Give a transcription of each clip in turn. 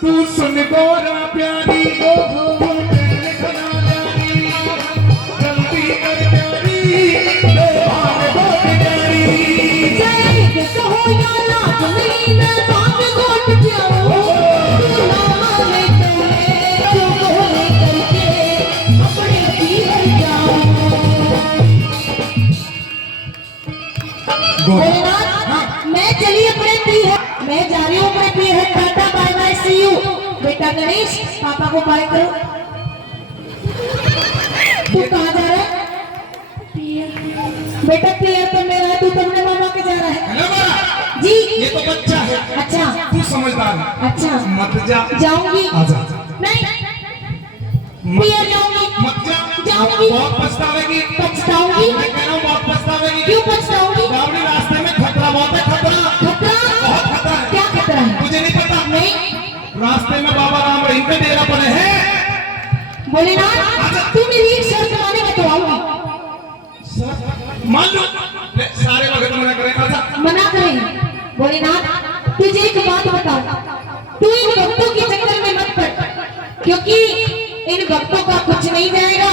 तू सुन गोरा प्यारी तू देखना प्यारी जल्दी कर प्यारी भाग गोट प्यारी जय कहो या ना तुम्हें मैं भाग गोट प्यारो तू नाम करे तू बोले करके अपने पीर जाओ। मैं चली अपने पीर, मैं जा रही हूँ अपने पीर। Tata bye bye see you. बेटा गणेश पापा को बाय करो। तू कहाँ जा रहा है? बेटा पियर तो मेरा है, तू तो अपने मामा के जा रहा है। जी ये तो बच्चा है। अच्छा तू समझदार है। अच्छा मत जा। जाऊंगी। आजा। नहीं पियर जाऊंगी। मत जा। जाऊंगी। बहुत पछतावेगी। पछताऊंगी। मैं कह रहा हूँ बहुत पछतावेगी। क्यों पछताऊंगी? बावड़ी रास्ते में खतरा बहुत है। खतरा खतरा? बहुत खतरा है। क्या खतरा है? मुझे नहीं पता। नहीं रास्ते में बाबा राम रहीम का डेरा पड़े हैं। बोले ना तू मेरी एक शर्त मानेगा तो आऊंगी। मान लो सारे वक्त मना करें। आजा। मना करेंगे। बोले ना तुझे एक बात बताऊं, तू इन भक्तों के चक्कर में मत पड़, क्योंकि इन भक्तों का कुछ नहीं जाएगा,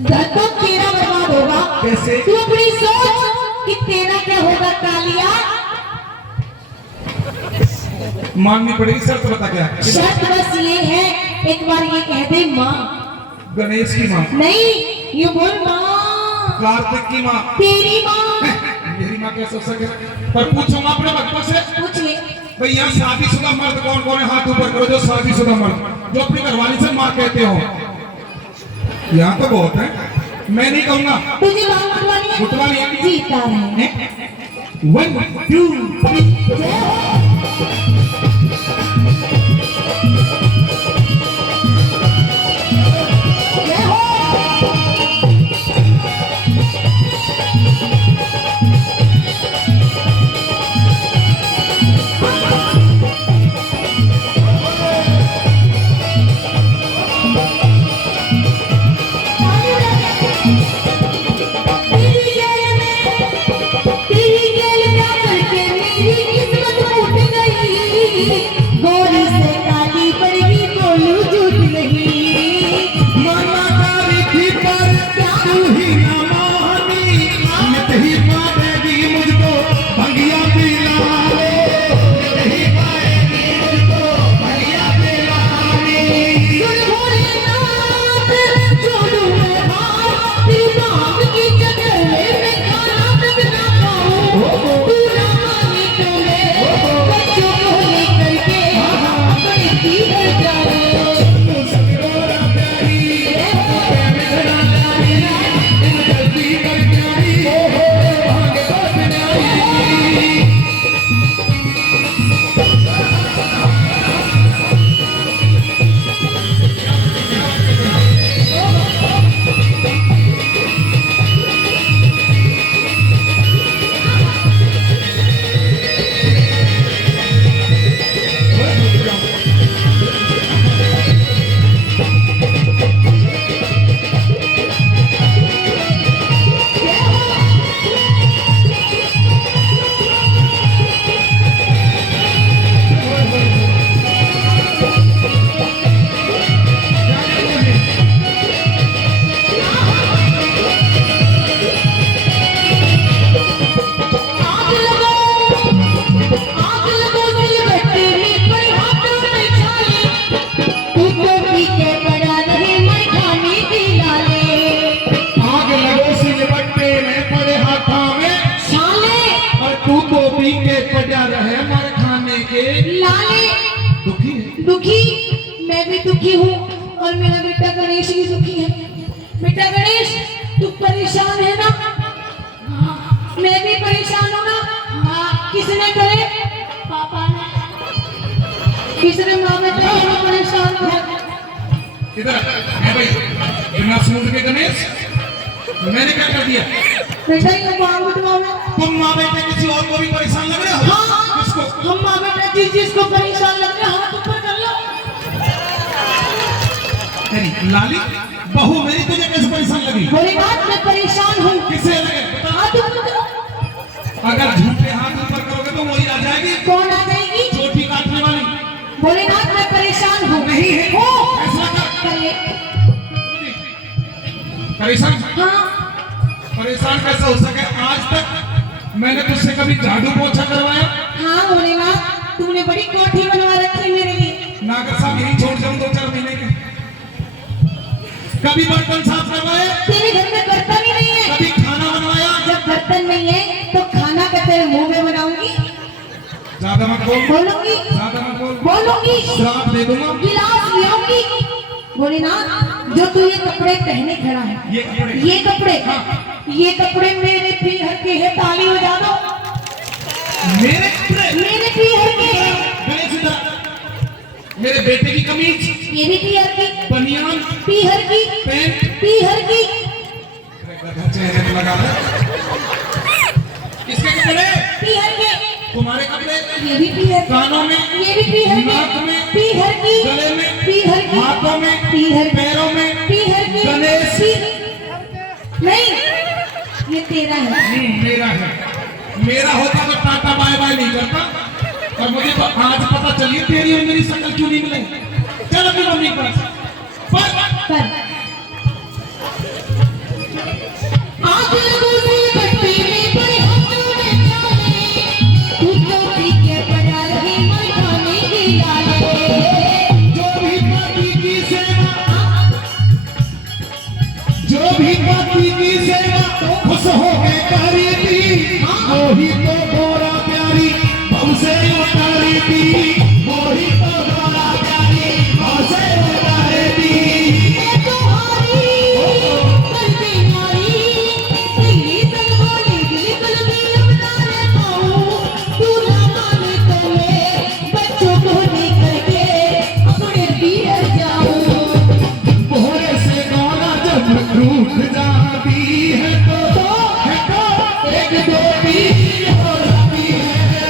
घर तो तेरा बर्बाद होगा। कैसे? तू अपनी सोच कि तेरा क्या होगा कालिया। माननी पड़ेगी। शर्त बता क्या? शर्त बस ये है, एक बार ये कह दे माँ। गणेश की माँ? नहीं ये बोल माँ। कार्तिक की माँ? तेरी माँ। मेरी माँ कैसे हो सके? पर पूछूंगा अपने बच्चों से। पूछ ले। भाई यहाँ शादीशुदा मर्द कौन कौन है? हाथ ऊपर करो जो शादीशुदा मर्द जो अपनी घरवाली से माँ कहते हो। यहाँ तो बहुत है। मैं नहीं कहूँगा। तुझे माँ मुटवानी है? मुटवानी है। जीता है। 1 2 3 जय हो। जय हो। गोरी से काली पड़ गई, बोलू झूठ नहीं। माना कारी थी पर तू ही ना मानी। नित ही पाएगी मुझको भंगिया पिला ले। नित ही पाएगी मुझको भंगिया पिला ले। सुन भोलेनाथ, छोड़ू मैं हाथ, तेरे नाम की चक्कर में मैं खाना तक ना खाऊं। तू ना माने तो मैं बच्चों को लेकर के अपने पीर जाऊं। तू सब गोरा प्यारी मेरा प्यारी जल्दी कर प्यारी भाग गोट प्यारी। आग लगो सिलबट्टे में पर हाथों में छाले। तू तो पी के पड़ा रहे मैं खाने की लाले। आग लगो सिलबट्टे में पड़े हाथा में छाले और तू तो पी के पड़ा रहे मर खाने के लाले। दुखी है। दुखी? मैं भी दुखी हूँ और मेरा बेटा गणेश भी दुखी है। बेटा गणेश तू परेशान है ना? मैं भी परेशान हूँ ना? हाँ। किसने करे? पापा ने। किसने माँ बेटा को परेशान किया? इधर है भाई बिना सूंड के गणेश मैंने क्या कर दिया? बेटा ये माँ बेटा में तुम माँ बेटे किसी और को भी परेशान लग रहे हो? हाँ किसको? हम माँ बेटा जिसको परेशान लग रहे हैं हाथ ऊपर कर लो। तेरी लाली बहू मेरी तुझे कैसे परेशान लगी? बोले बात मैं परेशान हूँ। किससे लगे बता? हाथ ऊपर करो। अगर झूठे हाथ ऊपर करोगे तो वही आ जाएगी। कौन आ जाएगी? चोटी काटने वाली। परेशान? हाँ परेशान कैसे हो सके? आज तक मैंने तुझसे कभी झाड़ू पोछा करवाया? हाँ भोलेनाथ, तूने बड़ी कोठी बनवा रखी मेरे लिए। नागर साहब यही छोड़ जाऊं 2-4 महीने के। कभी बर्तन साफ करवाए? तेरे घर में बर्तन ही नहीं है। कभी खाना बनवाया? जब बर्तन नहीं है तो खाना का तेरे मुंह में बनाऊंगी। ज्यादा मत बोल। बोलूंगी, ज्यादा मत बोल। बोलूंगी, श्राप दे दूंगा। गिलास ले आऊंगी। भोलेनाथ, जो तू ये कपड़े पहने खड़ा है, ये कपड़े? ये कपड़े, हाँ। ये कपड़े मेरे पीहर के है। ताली बजा दो। मेरे कपड़े? मेरे पीहर के है। गणेश इधर। मेरे बेटे की कमीज, ये भी पीहर की, बनियान, पीहर की, पैंट, पीहर की। गधा चेहरे पे लगा रहा। इसके कपड़े? पीहर के। तुम्हारे कपड़े? ये भी पीहर की। कानों में? ये भी पीहर नाक की, में? पीहर की, गले में? पीहर की, हाथों में? पीहर की, पैरों में? पीहर की। गणेश। नहीं, ये तेरा है। मेरा है। मेरा होता तो टाटा बाय बाय नहीं करता। और मुझे तो आज पता चली तेरी और मेरी शक्ल क्यों नहीं मिली। चल अपनी मम्मी के पास। पर आज दूसरी भट्टी में बड़े हाथों में प्याले, तू तो पी के बजा रही मरखाने की लाले। जो भी पति की सेवा, जो भी पति की सेवा खुश हो के करी थी, वही तो गोरा प्यारी हमसे उतारी थी। वही तो गोरा प्यारी हमसे उतारी थी। मैं तुम्हारी कल्पी नारी, तेरी तलवारी दिल कलमी अपना ले पाऊं। तू ना माने तो मैं बच्चों को लेकर के अपने पीर जाऊं। भोरे से गोरा जब रूठ जाती है तो एक दो तीन हो जाती है।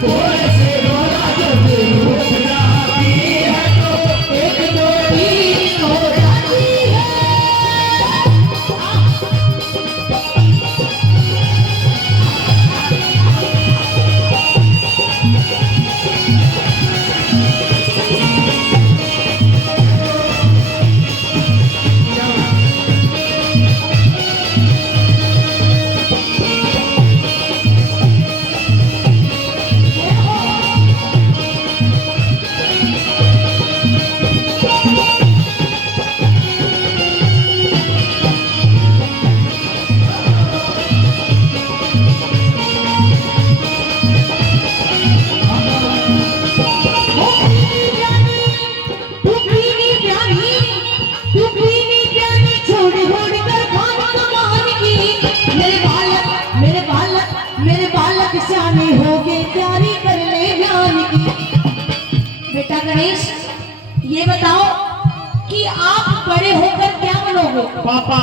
भोरे से गोरा जब रूठ जाती है तो एक दो तीन हो जाती है। सियाने हो गए, प्यारी कर ले ज्ञान की। बेटा गणेश, ये बताओ कि आप बड़े होकर क्या बनोगे? पापा।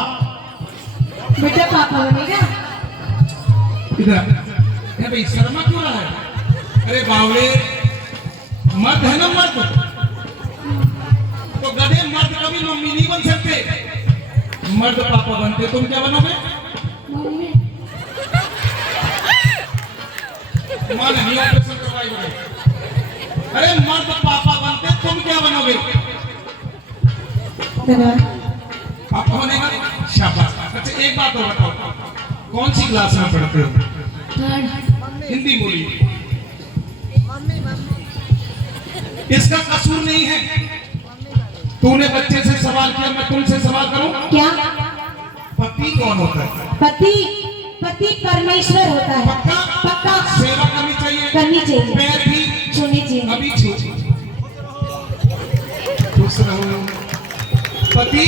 बेटा पापा बनेगा। इधर है भाई, शर्मा क्यों रहा है? अरे बावले, मर्द है ना मर्द, तो गधे मर्द कभी मम्मी नहीं बन सकते। मर्द पापा बनते, तुम क्या बनोगे? मम्मी। मां नहीं ऑपरेशन करवाई बने। अरे मर्द पापा बनते, तुम क्या बनोगे? पापा बनेगा। शाबाश। अच्छा एक बात और बताओ, कौन सी क्लास में पढ़ते हो? हिंदी बोलिए। इसका कसूर नहीं है। तूने बच्चे से सवाल किया, मैं तुमसे सवाल करूं? क्या? पति कौन होता है? पति, पति परमेश्वर होता है। पक्का? पक्का। सेवा करनी चाहिए। करनी चाहिए। पैर भी छूनी चाहिए। अभी छू। खुश रहो। पति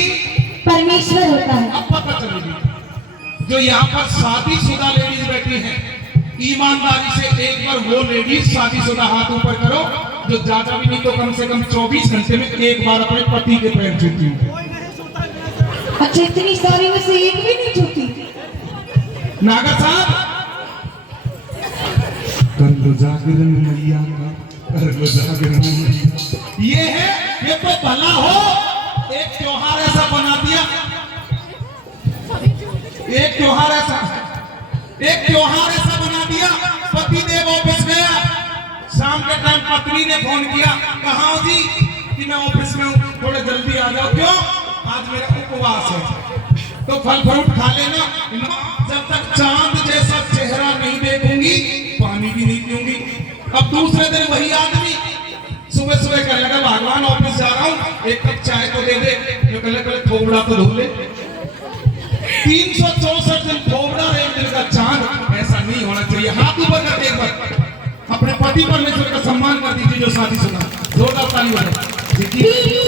परमेश्वर होता है। अब पता चलेगी। जो यहाँ पर शादीशुदा लेडीज बैठी हैं, ईमानदारी से एक बार वो लेडीज शादीशुदा हाथ ऊपर करो जो ज्यादा भी नहीं तो कम से कम 24 घंटे में एक बार अपने पति के पैर छूती हूँ। अच्छा, इतनी सारी में से एक भी नहीं छूती? नागर साहब, कर लो जागरण मैया का, कर लो जागरण मैया। ये है, ये तो भला हो। एक त्योहार ऐसा बना दिया, एक त्योहार ऐसा बना दिया। पति देव ऑफिस गया, शाम के टाइम पत्नी ने फोन किया, कहाँ हो जी? कि मैं ऑफिस में हूँ, थोड़े जल्दी आ जाओ। क्यों? आज मेरा उपवास है, तो फल फ्रूट खा लेना। जब तक चांद जैसा चेहरा नहीं देखूंगी पानी भी नहीं पीऊंगी। अब दूसरे दिन वही आदमी सुबह सुबह कहने लगा भगवान ऑफिस जा रहा हूँ, एक कप चाय तो दे दे। जो कहले थोबड़ा तो धो ले। 364 दिन थोबड़ा, एक दिन का चांद। ऐसा नहीं होना चाहिए। हाथ ऊपर करके एक बार अपने पति परमेश्वर का सम्मान कर दीजिए जो शादी सुना। जोरदार ताली बजाइए। बीवी